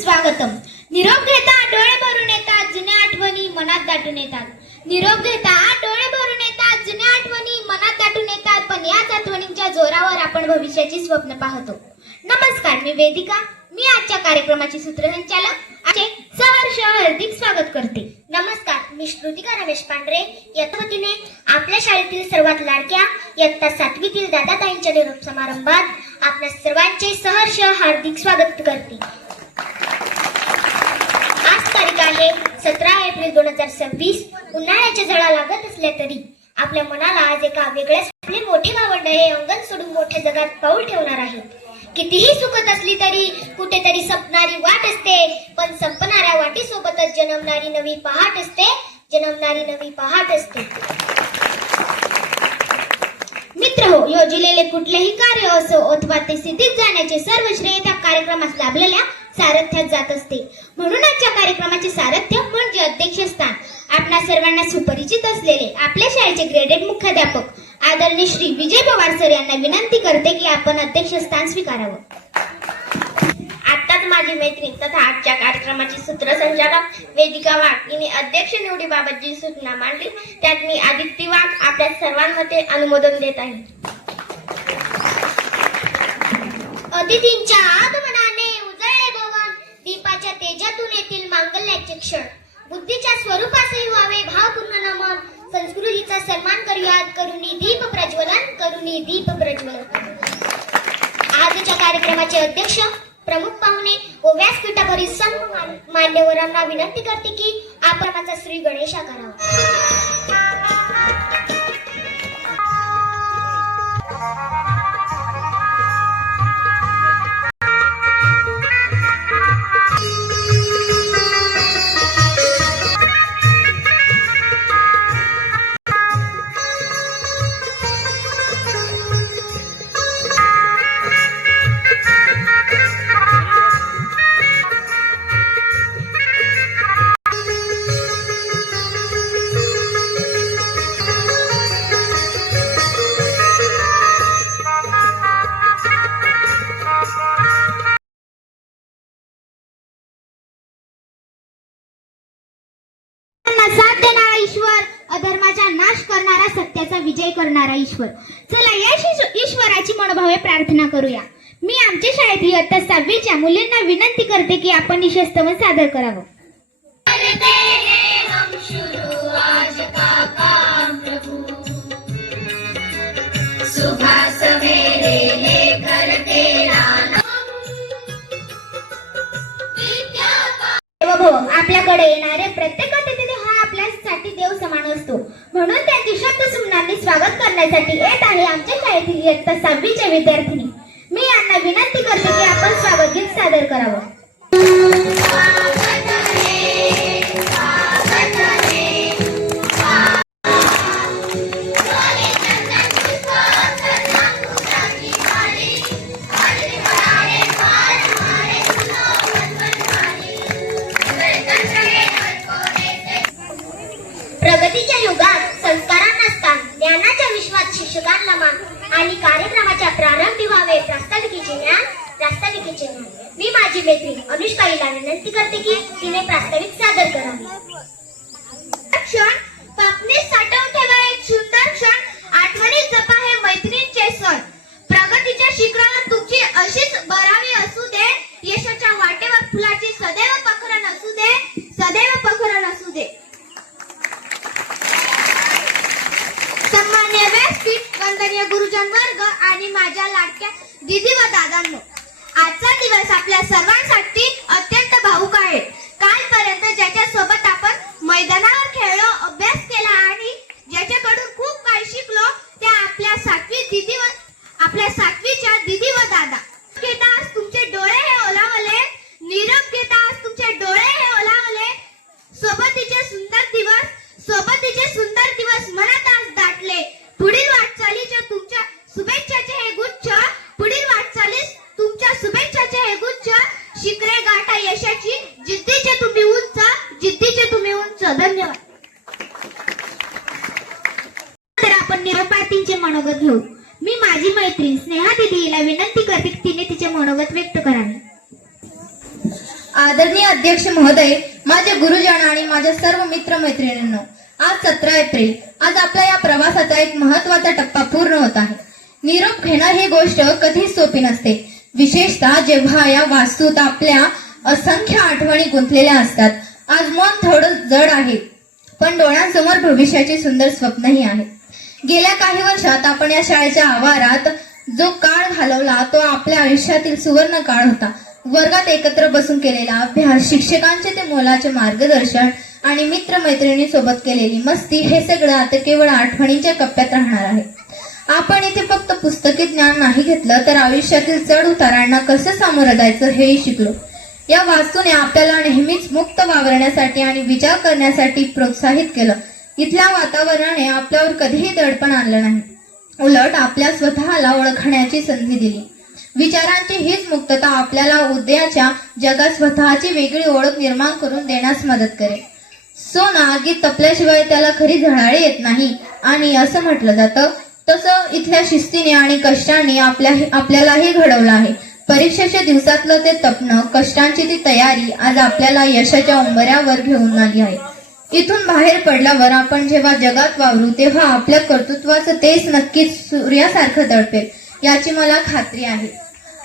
स्वागतम. निरोप घेता डोळे भरून येतात, जुन्या आठवणी मनात दाटून येतात. निरोप घेता डोळे भरून येतात, जुन्या आठवणी मनात दाटून येतात. पण याच आठवणींच्या जोरावर आपण भविष्याची स्वप्न पाहतो. नमस्कार, मी वेदिका. मी आजच्या कार्यक्रमाची सूत्रसंचालक आजचे सहर्ष हार्दिक स्वागत करते. नमस्कार, मी श्रुतिका रमेश पांढरे. याच्या वतीने आपल्या शाळेतील सर्वात लाडक्या इयत्ता 7वीतील दादाताईंच्या निरोप समारंभात आपल्या सर्वांचे सहर्ष हार्दिक स्वागत करते. आज तारीख आहे 17 एप्रिल 2026. उन्हाळ्याच्या झळा लागत असल्या तरी आपल्या मनाला आज एका वेगळ्याच आपले मोठे भावंड हे अंगण सोडून मोठ्या जगात पाऊल ठेवणार आहेत. कितीही सुखत असली तरी कुठेतरी संपणारी वाट असते, पण संपणाऱ्या वाटेसोबतच जन्मणारी नवी पहाट असते. मित्र हो, योजलेले कुठलेही कार्य असो अथवा ते सिद्धीत जाण्याचे सर्व श्रेय त्या कार्यक्रमास लाभलेल्या सारथ्यात जात असते. म्हणून आजच्या कार्यक्रमाचे सारथ्य म्हणजे अध्यक्षस्थान आपणा सर्वांना सुपरिचित असलेले आपल्या शाळेचे ग्रेडेड मुख्याध्यापक आदरणीय श्री विजय पवार सर यांना विनंती करते की आपण अध्यक्षस्थान स्वीकारावं. आताच माझी मैत्रीण तथा आजच्या कार्यक्रमाची सूत्रसंचालक वेदिका वाघ हिने अध्यक्ष निवडीबाबत जी सूचना मांडली त्यात मी आदित्य वाघ आपल्या सर्वांमध्ये अनुमोदन देत आहे. अतिथींच्या आगमनाने उजळले भवन, दीपाच्या तेजातून येथील मांगल्याचे क्षण. बुद्धीच्या स्वरूपासही व्हावे भावपूर्ण नमन, संस्कृतीचा सन्मान करूयात करुणी दीप प्रज्वलन. आजच्या कार्यक्रमाचे अध्यक्ष प्रमुख पाहुणे व व्यासपीठावरील सर्व मान्यवरांना विनंती करते की आपण श्री गणेशा करावा. साथ देणारा ईश्वर, अधर्माचा नाश करणारा, सत्याचा विजय करणारा ईश्वर. चला या ईश्वराची मनोभावे प्रार्थना करूया. मी आमच्या शाळेतील इयत्ता 6वीच्या मुलींना विनंती करते की आपण निशस्तवन सादर करावं. आपल्याकडे येणारे प्रत्येक अतिथी हा आपल्यासाठी देव समान असतो. म्हणून त्यांचे शब्द सुमनांनी स्वागत करण्यासाठी येत आहे आमच्या शाळेतील इयत्ता 6वीच्या विद्यार्थिनी. मी यांना विनंती करते की आपण स्वागत गीत सादर करावं. प्रगतीच्या युगात संस्कारांना स्थान, ज्ञानाच्या विश्वात शिक्षकांना मान आणि कार्यक्रमाच्या प्रारंभी व्हावे प्रास्ताविकेचे ज्ञान. मी माझी मैत्रीण अनुष्का हिला विनंती करते की तिने प्रास्ताविक सादर करावे. क्षण पापणीत साठवून ठेवा एक सुंदर क्षण, आठवणीत जपा हे मैत्रीचे सण. प्रगतीच्या शिखरावर तुमची अशीच भरावी असू दे, यशाच्या वाटेवर फुलाची सदैव पखरण असू दे. सन्माननीय व्यासपीठ, वंदनीय गुरुजन वर्ग आणि माझ्या लाडक्या दीदी व दादांनो, आजचा दिवस आपल्या सर्वांसाठी अत्यंत भावुक आहे. कालपर्यंत ज्याच्या सोबत आपण मैदानावर खेळलो, अभ्यास केला आणि ज्याच्याकडून खूप काही शिकलो त्या आपल्या 7वीच्या दीदी व दादा. घेता आज तुमचे डोळे हे ओलावले, निरोप घेता आज तुमचे डोळे हे ओलावले. सोबतीचे सुंदर दिवस मनात आज दाटले. पुढील वाटचालीचे तुमच्या शुभेच्छाचे हे गुच्छ, शिखरे गाठा यशाची, जिद्दीचे तुम्ही उंच. धन्यवाद. तर आपण निरोपार्थींचे मनोगत घेऊ. मी माझी मैत्रीण स्नेहा दीदीला विनंती करते की तिने तिचे मनोगत व्यक्त करावे. आदरणीय अध्यक्ष महोदय, माझे गुरुजन आणि माझ्या सर्व मित्रमैत्रिणींनो, आज 17 एप्रिल, आज आपल्या या प्रवासाचा एक महत्वाचा टप्पा पूर्ण होत आहे. निरोप घेणं ही गोष्ट कधीच सोपी नसते, विशेषतः जेव्हा या वास्तूत आपल्या असंख्य आठवणी गुंतलेल्या असतात. आज मन थोडं जड आहे, पण डोळ्यांसमोर भविष्याची सुंदर स्वप्नही आहेत. गेल्या काही वर्षात आपण या शाळेच्या आवारात जो काळ घालवला तो आपल्या आयुष्यातील सुवर्ण काळ होता. वर्गात एकत्र बसून केलेला अभ्यास, शिक्षकांचे ते मोलाचे मार्गदर्शन आणि मित्रमैत्रिणी सोबत केलेली मस्ती, हे सगळं आता केवळ आठवणींच्या कप्प्यात राहणार आहे. आपण इथे फक्त पुस्तकी ज्ञान नाही घेतलं, तर आयुष्यातील चढ उतारांना कसं सामोरं जायचं हेही शिकलो. या वास्तूने आपल्याला नेहमीच मुक्त वावरण्यासाठी आणि विचार करण्यासाठी प्रोत्साहित केलं. इथल्या वातावरणाने आपल्यावर कधीही दडपण आणलं नाही, उलट आपल्या स्वतःला ओळखण्याची संधी दिली. विचारांची हीच मुक्तता आपल्याला उद्याच्या जगात स्वतःची वेगळी ओळख निर्माण करून देण्यास मदत करेल. सोना आगीत तपल्याशिवाय त्याला खरी झळाळी येत नाही, आणि असं म्हटलं जातं. तसं इथल्या शिस्तीने आणि कष्टाने आपल्यालाही घडवलं आहे. परीक्षेच्या दिवसातलं ते तपणं, कष्टांची ती तयारी आज आपल्याला यशाच्या उंबऱ्यावर घेऊन आली आहे. इथून बाहेर पडल्यावर आपण जेव्हा जगात वावरू तेव्हा आपल्या कर्तृत्वाचं तेच नक्कीच सूर्यासारखं दडपेल, याची मला खात्री आहे.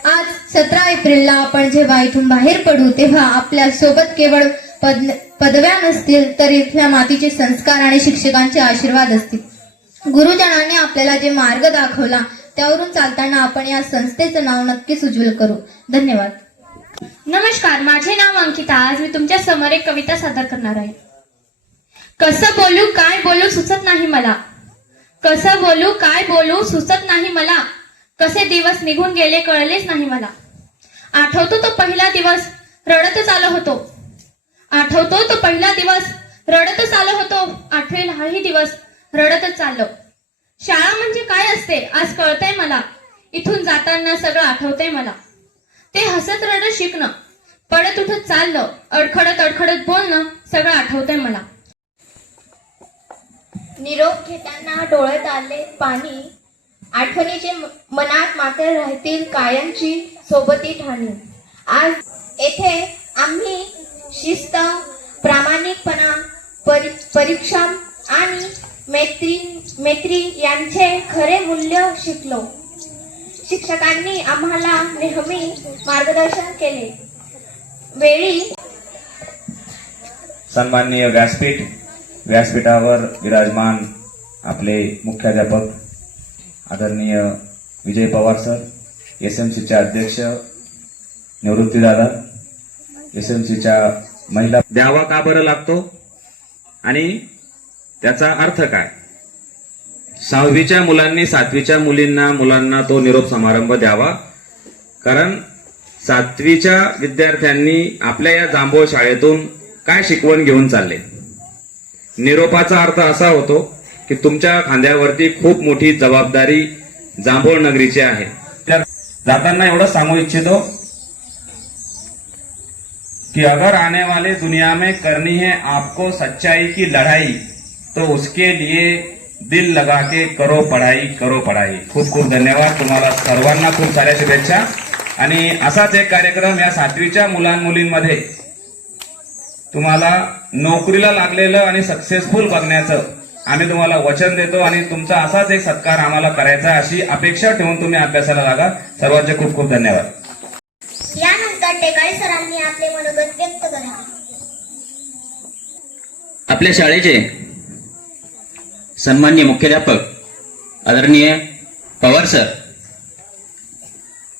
आज 17 एप्रिलला आपण जेव्हा इथून बाहेर पडू तेव्हा आपल्या सोबत केवळ पदव्या नसतील, तर इथल्या मातीचे संस्कार आणि शिक्षकांचे आशीर्वाद असतील. गुरुजनांनी आपल्याला जे मार्ग दाखवला त्यावरून चालताना आपण या संस्थेचं नाव नक्कीच उज्ज्वल करू. धन्यवाद. नमस्कार, माझे नाव अंकिता. आज मी तुमच्या समोर एक कविता सादर करणार आहे. कसं बोलू काय बोलू सुचत नाही मला, कसं बोलू काय बोलू सुचत नाही मला, कसे दिवस निघून गेले कळलेच नाही मला. आठवतो तो पहिला दिवस रडतच आलो होतो, आठवतो तो पहिला दिवस रडतच आलो होतो, आठवेल हाही दिवस रडतच चाललो. शाळा म्हणजे काय असते आज कळतंय मला, इथून जाताना सगळं आठवतंय मला. ते हसत रडत शिकणं, पडत उठत चाललं, अडखडत अडखडत बोलणं, सगळं आठवतंय मला. निरोप घेताना डोळ्यात आले पाणी, आठवणीचे मनात मात्र राहतील कायमची सोबती ठाणी. आज येथे आम्ही शिस्त, प्रामाणिकपणा, परीक्षा आणि मैत्री यांचे खरे मूल्य शिकलो. शिक्षकांनी आम्हाला नेहमी मार्गदर्शन केले. वेळी सन्माननीय व्यासपीठावर विराजमान आपले मुख्याध्यापक आदरणीय विजय पवार सर, एसएमसीचे अध्यक्ष निवृत्ती दादा, एसएमसीच्या महिला. द्यावा का बरं लागतो आणि त्याचा अर्थ काय? 6वीच्या मुलांनी 7वीच्या मुलांना तो निरोप समारंभ द्यावा, कारण 7वीच्या विद्यार्थ्यांनी आपल्या या जांभूळ शाळेतून काय शिकवण घेऊन चालले. निरोपाचा अर्थ असा होतो की तुमच्या खांद्यावरती खूप मोठी जबाबदारी जांभूळ नगरीची आहे. तर जाताना एवढं सांगू इच्छितो कि अगर आने वाले दुनिया में करनी है आपको सच्चाई की लड़ाई, तो उसके लिए दिल लगा के करो पढ़ाई, करो पढ़ाई. खूप खूप धन्यवाद. तुम्हाला सर्वांना खूप साऱ्या शुभेच्छा. आणि असाच एक कार्यक्रम या 7वीच्या मुलांमुलींमध्ये तुम्हाला नोकरीला लागलेलं आणि सक्सेसफुल बघण्याचं आम्ही तुम्हाला वचन देतो, आणि तुमचा असाच एक सत्कार आम्हाला करायचा अशी अपेक्षा ठेवून तुम्ही अभ्यासाला लागा. सर्वांचे खूप खूप धन्यवाद. यानंतर टेकाळे सरांनी आपले मनोगत व्यक्त करावे. आपल्या शाळेचे सन्माननीय मुख्याध्यापक आदरणीय पवार सर,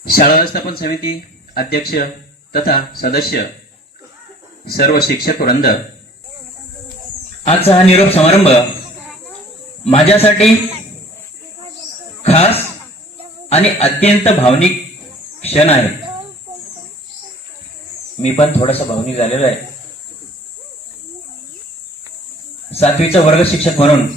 शाळा व्यवस्थापन समिती अध्यक्ष तथा सदस्य, सर्व शिक्षक वृंद, आजचा हा निरोप समारंभ माझ्यासाठी खास आणि अत्यंत भावनिक क्षण आहे. मी पण थोडासा भावनिक झालेलो आहे. 7वीचा वर्ग शिक्षक म्हणून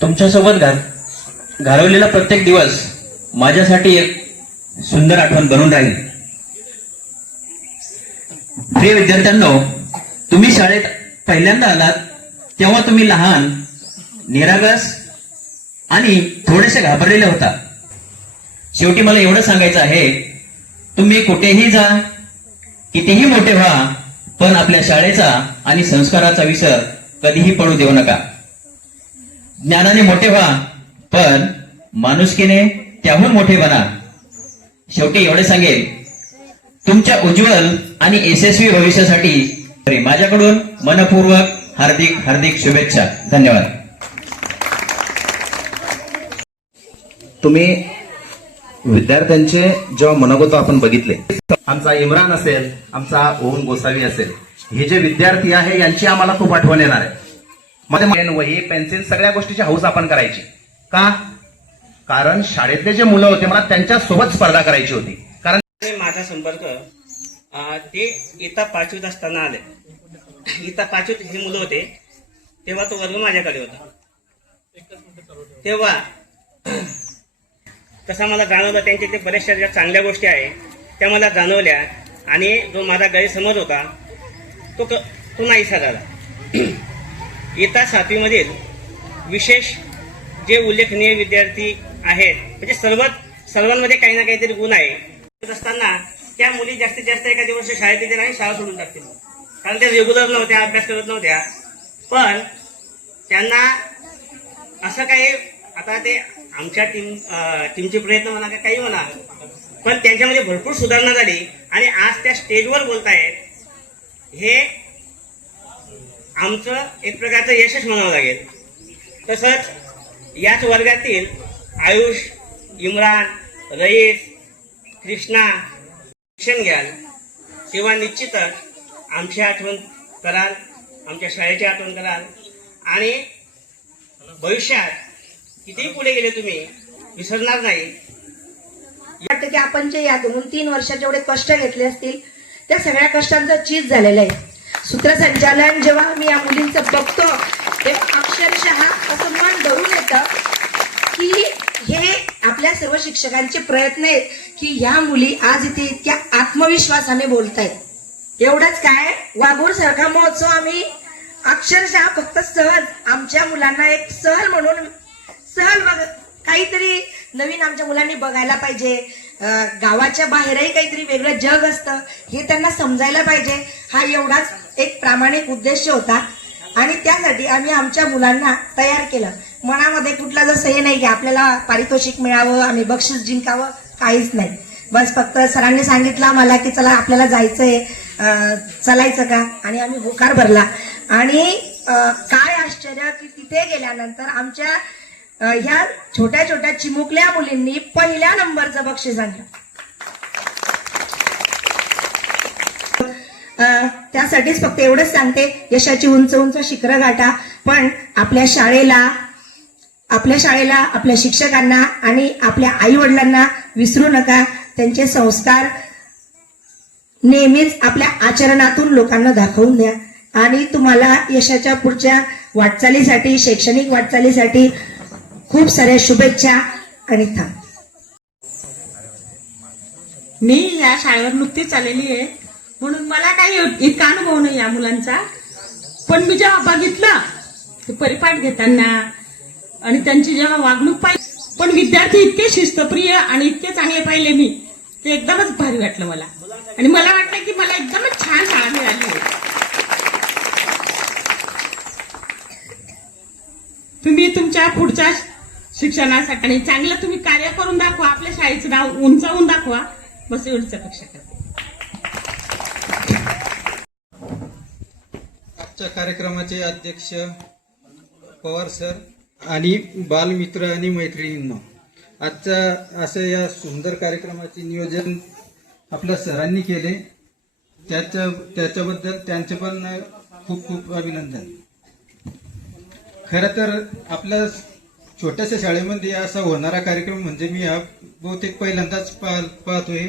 तुमच्यासोबत घालवलेला प्रत्येक दिवस माझ्यासाठी एक सुंदर आठवण बनून राहील. प्रिय विद्यार्थ्यांनो, तुम्ही शाळेत पहिल्यांदा आलात तेव्हा तुम्ही लहान, निरागस आणि थोडेसे घाबरलेले होता. शेवटी मला एवढं सांगायचं आहे, तुम्ही कुठेही जा, कितीही मोठे व्हा, पण आपल्या शाळेचा आणि संस्काराचा विसर कधीही पडू देऊ नका. ज्ञानाने मोठे व्हा, पण माणुसकीने त्याहून मोठे बना. शेवटी एवढे सांगेल, तुमच्या उज्ज्वल आणि यशस्वी भविष्यासाठी माझ्याकडून मनपूर्वक हार्दिक हार्दिक शुभेच्छा. धन्यवाद. तुम्ही विद्यार्थ्यांचे जेव्हा मनोगत आपण बघितले, आमचा इम्रान असेल, आमचा ओम गोसावी असेल, हे जे विद्यार्थी आहे यांची आम्हाला खूप आठवण येणार आहे. मध्ये वही, पेन्सिल सगळ्या गोष्टीची हौस आपण करायची. का? कारण शाळेतले जे मुलं होते मला त्यांच्या सोबत स्पर्धा करायची होती. कारण माझा संपर्क ते इयत्ता 5वीत असताना आले. इयत्ता 5वीत हे मुलं होते तेव्हा तो वर्ग माझ्याकडे होता. तेव्हा तसा मला जाणवलं, त्यांच्या ते बऱ्याचशा ज्या चांगल्या गोष्टी आहेत त्या मला जाणवल्या आणि जो माझा गैरसमज होता तो नाहीसा झाला. इयत्ता 7वीमधील विशेष जे उल्लेखनीय विद्यार्थी आहेत, म्हणजे सर्वांमध्ये काही ना काहीतरी गुण आहे असताना त्या मुली जास्तीत जास्त एखादी वर्ष शाळेत येतील आणि शाळा सोडून टाकतील, कारण त्या रेग्युलर नव्हत्या, अभ्यास करत नव्हत्या. पण त्यांना असं काही, आता ते आमच्या टीमचे प्रयत्न म्हणा का काही म्हणा, पण त्यांच्यामध्ये भरपूर सुधारणा झाली आणि आज त्या स्टेजवर बोलतायत. हे आमचं एक प्रकारचं यशच म्हणावं लागेल. तसंच याच वर्गातील आयुष, इम्रान, रईस, कृष्णा शिक्षण घ्याल तेव्हा निश्चितच आमची आठवण कराल, आमच्या शाळेची आठवण कराल आणि भविष्यात कितीही पुढे गेले तुम्ही विसरणार नाही. वाटतं की आपण जे या 2-3 वर्षात जेवढे कष्ट घेतले असतील त्या सगळ्या कष्टांचं चीज झालेलं आहे. सूत्रसंचालन जेव्हा आम्ही या मुलींचं बघतो तेव्हा अक्षरशः असं मन धरून येतं की हे आपल्या सर्व शिक्षकांचे प्रयत्न आहेत की या मुली आज इथे इतक्या आत्मविश्वासाने बोलतायत. एवढंच काय, वाघोर सारखा महोत्सव आम्ही अक्षरशः फक्त सहज आमच्या मुलांना एक सहल म्हणून काहीतरी नवीन आमच्या मुलांनी बघायला पाहिजे, गावाच्या बाहेरही काहीतरी वेगळं जग असतं हे त्यांना समजायला पाहिजे, हा एवढाच एक प्रामाणिक उद्देश होता. आणि त्यासाठी आम्ही आमच्या मुलांना तयार केलं. मनामध्ये कुठला जसं हे नाही की आपल्याला पारितोषिक मिळावं, आम्ही बक्षीस जिंकावं, काहीच नाही. बस फक्त सरांनी सांगितलं मला की चला आपल्याला जायचंय, चलायचं का, आणि आम्ही होकार भरला. आणि काय आश्चर्य की तिथे गेल्यानंतर आमच्या ह्या छोट्या छोट्या चिमुकल्या मुलींनी पहिल्या नंबरचं बक्षीस आणलं. त्यासाठीच फक्त एवढंच सांगते, यशाची उंच उंच शिखरं गाठा, पण आपल्या शाळेला, आपल्या शिक्षकांना आणि आपल्या आई वडिलांना विसरू नका. त्यांचे संस्कार नेहमीच आपल्या आचरणातून लोकांना दाखवून द्या. आणि तुम्हाला यशाच्या पुढच्या वाटचालीसाठी, शैक्षणिक वाटचालीसाठी खूप साऱ्या शुभेच्छा आणि थांब. मी या शाळेवर नुकतीच आलेली आहे म्हणून मला काही इतका अनुभव नाही या मुलांचा, पण मी जेव्हा बघितलं ते परिपाठ घेताना आणि त्यांची जेव्हा वागणूक पाहिली, पण विद्यार्थी इतके शिस्तप्रिय आणि इतके चांगले पाहिले मी, ते एकदमच भारी वाटलं मला. आणि मला वाटलं की मला एकदमच छान शाळा मिळाली आहे. तुम्ही तुमच्या पुढच्या शिक्षणासाठी आणि चांगलं तुम्ही कार्य करून दाखवा, आपल्या शाळेचं नाव उंचावून दाखवा, बस एवढीच अपेक्षा करते. आजच्या कार्यक्रमाचे अध्यक्ष पवार सर आणि बालमित्र आणि मैत्रिणींनो, आजच्या असं या सुंदर कार्यक्रमाचे नियोजन आपल्या सरांनी केले, त्याच्याबद्दल त्यांचे पण खूप खूप अभिनंदन. खरं तर आपल्या छोट्याशा शाळेमध्ये असा होणारा कार्यक्रम म्हणजे मी हा बहुतेक पहिल्यांदाच पाहतोय.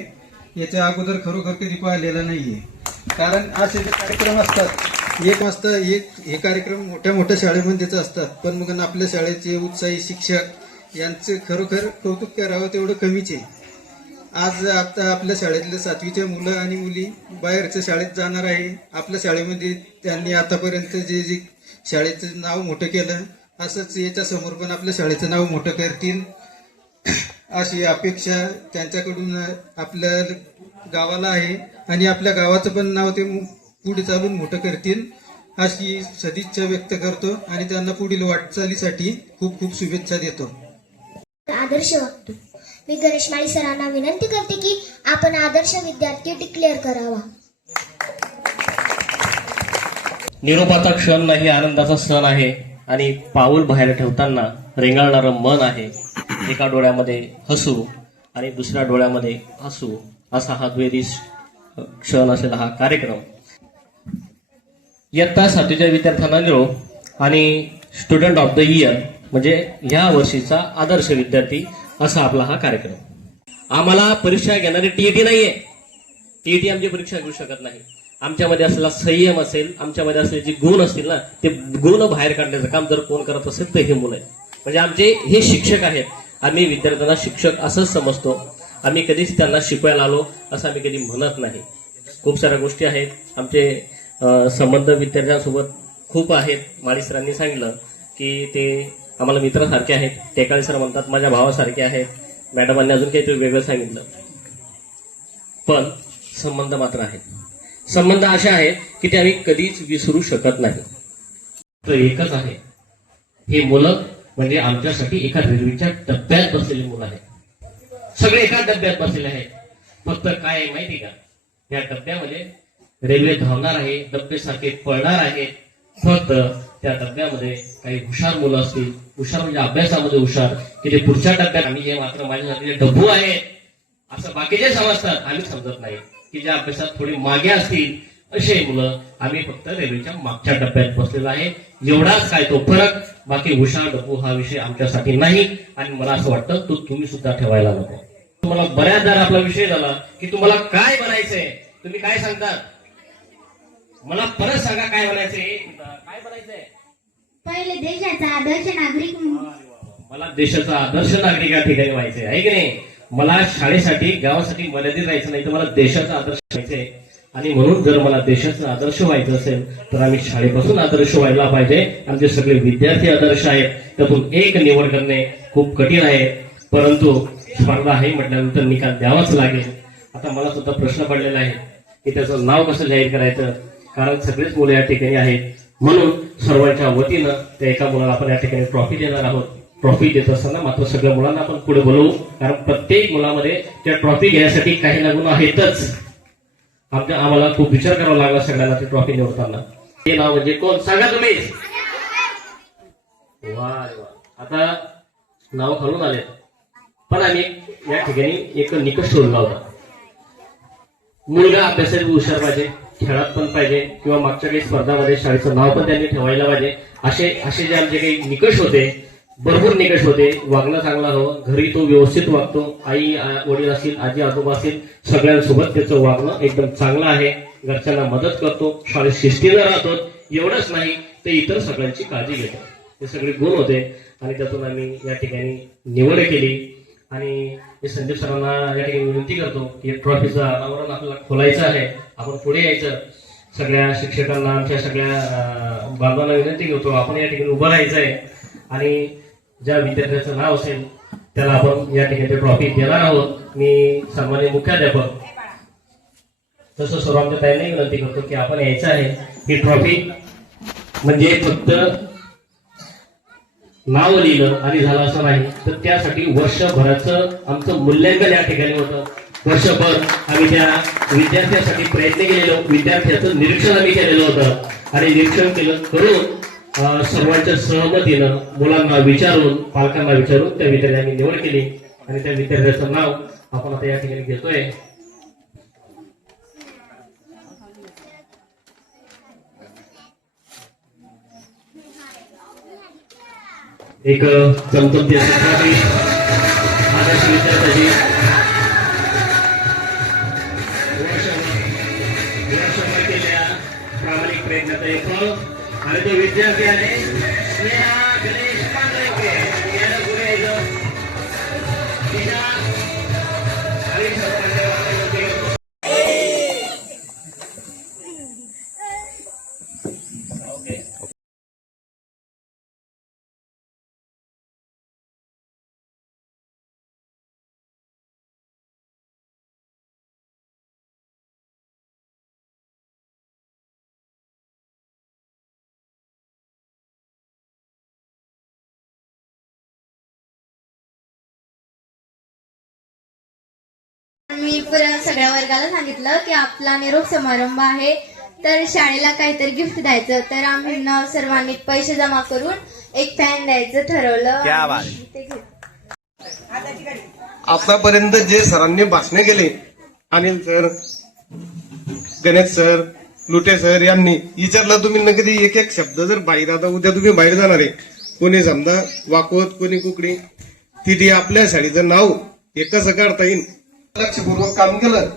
याच्या अगोदर खरोखर कधी पाहिलेला नाहीये. कारण असे जे कार्यक्रम असतात, एक वाजता हे कार्यक्रम मोठ्या मोठ्या शाळेमध्येच असतात, पण मग आपल्या शाळेचे उत्साही शिक्षक यांचं खरोखर कौतुक करावं तेवढं कमीच आहे. आज आता आपल्या शाळेतले 7वीचे मुलं आणि मुली बाहेरच्या शाळेत जाणार आहे. आपल्या शाळेमध्ये त्यांनी आतापर्यंत जे जे शाळेचं नाव मोठं केलं, असंच याच्या समोर पण आपल्या शाळेचं नाव मोठं करतील अशी अपेक्षा त्यांच्याकडून आपल्या गावाला आहे. आणि आपल्या गावाचं पण नाव ते पुढे चालून मोठं करतील अशी सदिच्छा व्यक्त करतो आणि त्यांना पुढील वाटचालीसाठी खूप खूप शुभेच्छा देतो. आदर्श वागतो. मी गणेश माळी सरांना विनंती करते की आपण आदर्श विद्यार्थी डिक्लेअर करावा. निरोपाचा क्षण नाही, आनंदाचा सण आहे आणि पाऊल बाहेर ठेवताना रेंगाळणारं मन आहे. एका डोळ्यामध्ये हसू आणि दुसऱ्या डोळ्यामध्ये हसू असा हा द्वेदी क्षण असलेला हा कार्यक्रम. इयत्ता 7वीच्या विद्यार्थ्यांना निरोप आणि स्टुडंट ऑफ द इयर म्हणजे ह्या वर्षीचा आदर्श विद्यार्थी असा आपला हा कार्यक्रम. आम्हाला परीक्षा घेणारी टीईटी नाहीये. टीईटी आमची परीक्षा घेऊ शकत नाही. आमच्यामध्ये असलेला संयम असेल, आमच्यामध्ये असलेले जे गुण असतील ना, ते गुण बाहेर काढण्याचं काम जर कोण करत असेल तर हे मुलं आहे. म्हणजे आमचे हे शिक्षक आहेत. आम्ही विद्यार्थ्यांना शिक्षक असंच समजतो. आम्ही कधीच त्यांना शिकवायला आलो असं आम्ही कधी म्हणत नाही. खूप साऱ्या गोष्टी आहेत. आमचे संबंध विद्यार्थ्यांसोबत खूप आहेत. माळी सरांनी सांगितलं की ते आम्हाला मित्रासारखे आहेत. टेकाळे सर म्हणतात माझ्या भावासारखे आहेत. मॅडमांनी अजून काहीतरी वेगळं सांगितलं. पण संबंध मात्र आहेत. संबंध असे आहेत की ते आम्ही कधीच विसरू शकत नाही. तर एकच आहे, हे मुलं म्हणजे आमच्यासाठी एका रेल्वेच्या डब्यात बसलेली मुलं आहेत. सगळे एका डब्यात बसलेले आहेत. फक्त काय आहे माहिती का, या डब्यामध्ये रेल्वे धावणार आहे, डब्यासारखे पळणार आहेत. फक्त त्या डब्यामध्ये काही हुशार मुलं असतील, हुशार म्हणजे अभ्यासामध्ये हुशार, की ते पुढच्या डब्यात आम्ही जे मात्र माझ्यासाठी डब्बू आहेत असं बाकीचे समजतात. आम्ही समजत नाही की ज्या अभ्यासात थोडी मागे असतील असे मुलं आम्ही फक्त रेल्वेच्या मागच्या डब्यात बसलेलो आहे. एवढाच काय तो फरक. बाकी हुशार डब्बू हा विषय आमच्यासाठी नाही. आणि मला असं वाटतं तो तुम्ही सुद्धा ठेवायला नको. तुम्हाला बऱ्याचदा आपला विषय झाला की तुम्हाला काय बनायचंय, तुम्ही काय सांगतात, मला परत सांगा काय बनायचंय, काय बनायचंय. पहिले देशाचा आदर्श नागरिक म्हणून. मला देशाचा आदर्श नागरिक या ठिकाणी व्हायचंय, आहे की नाही. मला शाळेसाठी गावासाठी मर्यादित राहायचं नाही, तर मला देशाचा आदर्श व्हायचंय. आणि म्हणून जर मला देशाचा आदर्श व्हायचं असेल तर आम्ही शाळेपासून आदर्श व्हायला पाहिजे. आमचे सगळे विद्यार्थी आदर्श आहेत. त्यातून एक निवड करणे खूप कठीण आहे, परंतु स्पर्धा आहे म्हटल्यानंतर निकाल द्यावाच लागेल. आता मला सुद्धा प्रश्न पडलेला आहे की त्याचं नाव कसं जाहीर करायचं, कारण सगळेच मुलं या ठिकाणी आहेत. म्हणून सर्वांच्या वतीनं त्या एका मुलाला आपण या ठिकाणी ट्रॉफी देणार आहोत. ट्रॉफी देत असताना मात्र सगळ्या मुलांना आपण पुढे बोलवू, कारण प्रत्येक मुलामध्ये त्या ट्रॉफी घेण्यासाठी काही ना गुण आहेतच. आम्हाला खूप विचार करावा लागला सगळ्यांना ती ट्रॉफी निवडताना. हे नाव म्हणजे कोण सांगा तुम्ही. वा वा. आता नाव खालून आले, पण आम्ही या ठिकाणी एक निकष ठेवला होता. मुलगा अभ्यासात हुशार पाहिजे, खेळात पण पाहिजे, किंवा मागच्या काही स्पर्धामध्ये शाळेचं नाव पण त्यांनी ठेवायला पाहिजे. असे जे आमचे काही निकष होते, भरपूर निकष होते. वागणं चांगलं हवं, घरी तो व्यवस्थित वागतो, आई वडील असतील, आजी आजोबा असतील, सगळ्यांसोबत त्याचं वागणं एकदम चांगलं आहे, घरच्यांना मदत करतो, शाळेत शिस्तीनं राहतो. एवढंच नाही तर इतर सगळ्यांची काळजी घेतो. हे सगळे गुण होते आणि त्यातून आम्ही या ठिकाणी निवड केली. आणि संदीप सरांना या ठिकाणी विनंती करतो की ट्रॉफीचं अनावरण आपल्याला खोलायचं आहे, आपण पुढे यायचं. सगळ्या शिक्षकांना, आमच्या सगळ्या बाबांना विनंती करतो आपण या ठिकाणी उभं राहायचं आहे. आणि ज्या विद्यार्थ्याचं नाव असेल त्याला आपण या ठिकाणी ट्रॉफी देणार आहोत. मी सन्माननीय मुख्याध्यापक तसं सर्वांच्या ताईंनी विनंती करतो की आपण यायचं आहे. ही ट्रॉफी म्हणजे फक्त नाव लिहिलं आणि झालं असं नाही, तर त्यासाठी वर्षभराचं आमचं मूल्यांकन या ठिकाणी होतं. वर्षभर आम्ही त्या विद्यार्थ्यांसाठी प्रयत्न केलेलो, विद्यार्थ्याचं निरीक्षण आम्ही केलेलं होतं. आणि निरीक्षण करून सर्वांच्या सहमतीनं, मुलांना विचारून, पालकांना विचारून त्या विद्यार्थ्यांनी निवड केली. आणि त्या विद्यार्थ्याचं नाव आपण आता या ठिकाणी घेतोय. एक चमचमती आदर्श विद्यार्थ्याची वर्षभर केलेल्या प्रामाणिक प्रयत्नाचा एक फळ. आणि तो विद्यार्थी आहे स्नेहा गणेश पांढरे. याला पुढे यायचं. मी सगळ्या वर्गाला सांगितलं की आपला निरोप समारंभ आहे, तर शाळेला काहीतरी गिफ्ट द्यायचं. तर आम्ही सर्वांनी पैसे जमा करून एक फॅन द्यायचं ठरवलं. आणि ते घेतलं. आतापर्यंत जे सरांनी भाषणे केले, अनिल सर, गणेश सर, लुटे सर यांनी विचारलं तुम्ही नक्की एक एक शब्द जर बाहेर, आता उद्या तुम्ही बाहेर जाणार आहे, कोणी समजा वाकवत, कोणी कुकडी, तिथे आपल्या शाळेचं नाव हे कसं काढता येईल, लक्षपूर्वक काम केलं,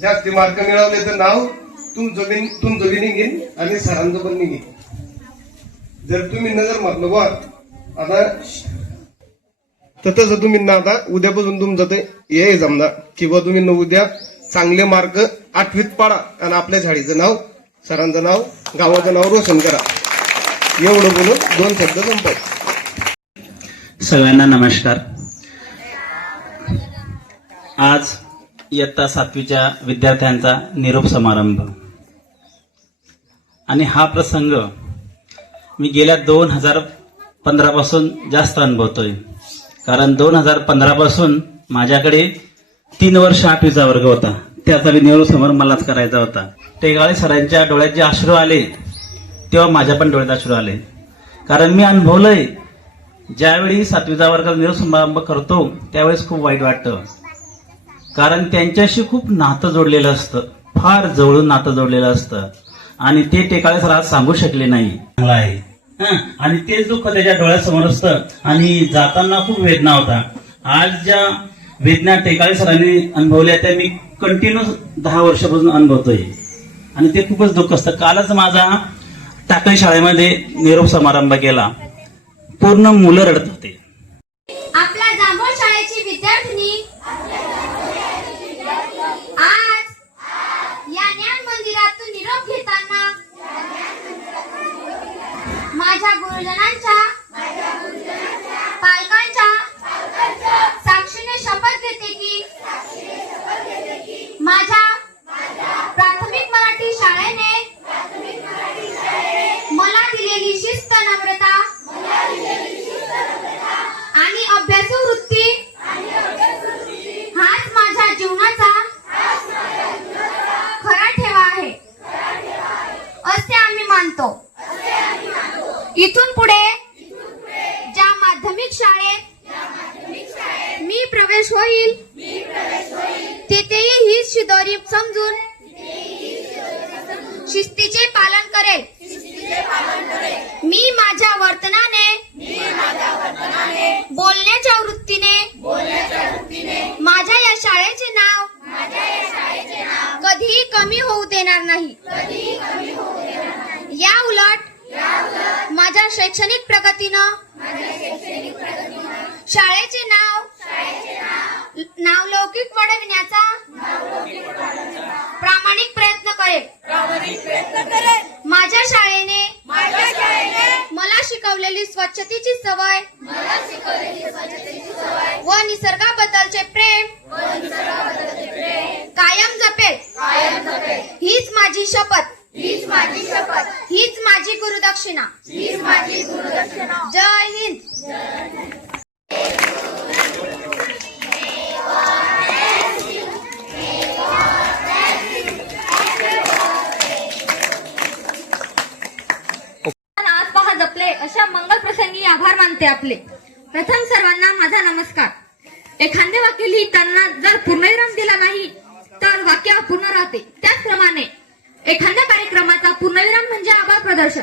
जास्ती मार्क मिळवले तर नाव तुमचं बी निघेल आणि सरांचं पण निघेल. जर तुम्ही नजर मारलं बा आता तर तसं तुम्ही ना आता उद्यापासून तुमचं ते हे समजा किंवा तुम्ही उद्या चांगले मार्क 8वीत पाडा आणि आपल्या शाळेचं नाव, सरांचं नाव, गावाचं नाव रोशन करा. एवढं बोलून 2 शब्द संपव. सगळ्यांना नमस्कार. आज इयत्ता 7वीच्या विद्यार्थ्यांचा निरोप समारंभ आणि हा प्रसंग मी गेल्या 2015 पासून जास्त अनुभवतोय. कारण 2015 पासून माझ्याकडे 3 वर्ष 8वीचा वर्ग होता, त्याचा निरोप समारंभ मलाच करायचा होता. टेकाळे सरांच्या डोळ्यात जे अश्रू आले तेव्हा माझ्या पण डोळ्यात अश्रू आले. कारण मी अनुभवलंय ज्यावेळी 7वीचा वर्ग निरोप समारंभ करतो त्यावेळेस खूप वाईट वाटतं. कारण त्यांच्याशी खूप नातं जोडलेलं असतं, फार जवळून नातं जोडलेलं असतं आणि ते टेकाळे सर आज सांगू शकले नाही. चांगला आहे आणि तेच दुःख त्याच्या डोळ्यासमोर असतं आणि जाताना खूप वेदना होता. आज ज्या वेदना टेकाळे सरांनी अनुभवल्या त्या मी कंटिन्यू 10 वर्षापासून अनुभवतोय आणि ते खूपच दुःख असतं. कालच माझा टाकळी शाळेमध्ये निरोप समारंभ केला, पूर्ण मुलं रडत होते. आपल्या जांभूळ शाळेची विद्यार्थिनी आज या ज्ञान मंदिरातून निरोप घेताना माझ्या गुरुजनांच्या, पालकांच्या साक्षीने शपथ घेते की माझ्या प्राथमिक मराठी शाळेने मला दिलेली शिस्त, नम्रता आणि अभ्यासू वृत्ती हाच माझ्या जीवनाचा खरा ठेवा आहे असे आम्ही मानतो. इथून पुढे ज्या माध्यमिक शाळेत मी प्रवेश होईल तिथेही हीच शिदोरी समजून शिस्तीचे पालन करेल. मी माझ्या वर्तनाने, बोलण्याच्या वृत्तीने माझ्या या शाळेचे नाव कधीही कमी होऊ देणार नाही. या उलट माझ्या शैक्षणिक प्रगतीनं शाळेचे नाव लौकिक वाढविण्याचा प्रामाणिक प्रयत्न करेल. माझ्या शाळेने मला शिकवलेली स्वच्छतेची सवय व निसर्गाबद्दलचे प्रेम कायम जपेल. हीच माझी शपथ, हीच माझी गुरुदक्षिणा. जय हिंद. आज पहा जपले अशा मंगल प्रसंगी आभार मानते आपले. प्रथम सर्वांना माझा नमस्कार. एखादे वाक्य लिहिताना जर पूर्णविराम दिला नाही तर वाक्य अपूर्ण राहते. त्याचप्रमाणे एखाद्या कार्यक्रमाचा पूर्णविराम म्हणजे आभार प्रदर्शन.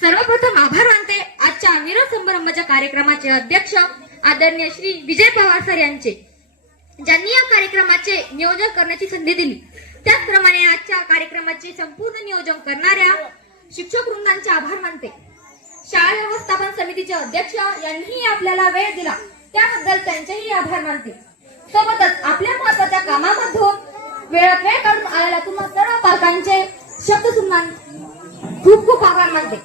सर्वप्रथम आभार मानते आजच्या निरोप समारंभाच्या कार्यक्रमाचे अध्यक्ष आदरणीय श्री विजय पवार सर यांचे, ज्यांनी या कार्यक्रमाचे नियोजन करण्याची संधी दिली. त्याचप्रमाणे आजच्या कार्यक्रमाचे संपूर्ण नियोजन करणाऱ्या शिक्षक वृंदांचे आभार मानते. शाळा व्यवस्थापन समितीचे अध्यक्ष यांनीही आपल्याला वेळ दिला त्याबद्दल त्यांचेही आभार मानते. सोबतच आपल्या महत्वाच्या कामामधून वेळात वेळ काढून आलेल्या तुम्हा सर्व पालकांचे शब्दसुमनां खूप खूप आभार मानते.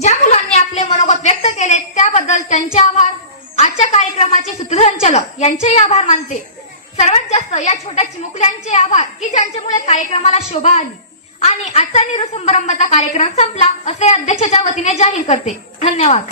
ज्या मुलांनी आपले मनोगत व्यक्त केले त्याबद्दल त्यांचे आभार. आजच्या कार्यक्रमाचे सूत्रसंचालक यांचेही आभार मानते. सर्वात जास्त या छोट्या चिमुकल्यांचे आभार की ज्यांच्यामुळे कार्यक्रमाला शोभा आली आणि आजचा निरोप समारंभाचा कार्यक्रम संपला असे अध्यक्षाच्या वतीने जाहीर करते. धन्यवाद.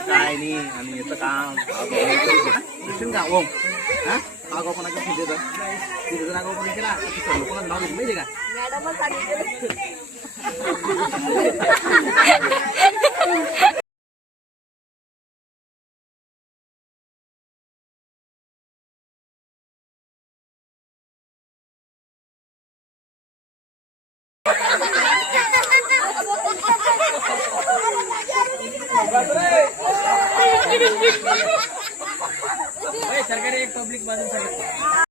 काय नाही आणि याचं काम का ओम हा आगाव कोणाच्या फिरत तिथं जर आगाव कोणी केला तर कोणाचं नाव घेतलं माहिती का सरकारी एक पब्लिक बाजू